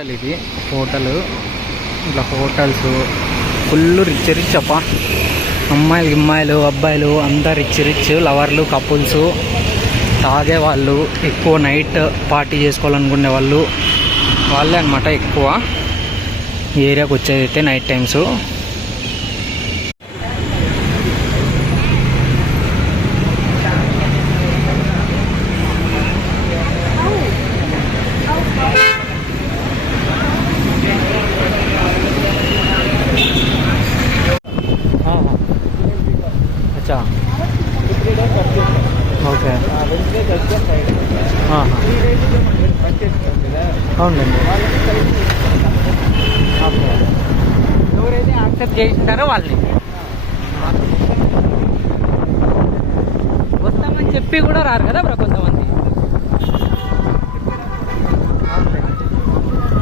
Hotel ఇది hotel. ఇట్లా hotels full rich rich అప్ప. అమ్మాయిలు అబ్బాయిలు అంతా రిచ్ లవర్లు కపుల్స్ తాగేవాళ్ళు ఎక్కువ నైట్ పార్టీ చేసుకోవాలనుకునే వాళ్ళే అనమాట ఎక్కువ ఈ ఏరియాకి వచ్చేది అయితే నైట్ టైమ్స్. అచ్చా ఓకే అవునండి. ఎవరైతే యాక్సెప్ట్ చేసింటారో వాళ్ళని వస్తామని చెప్పి కూడా రారు కదా బ్రో కొంతమంది.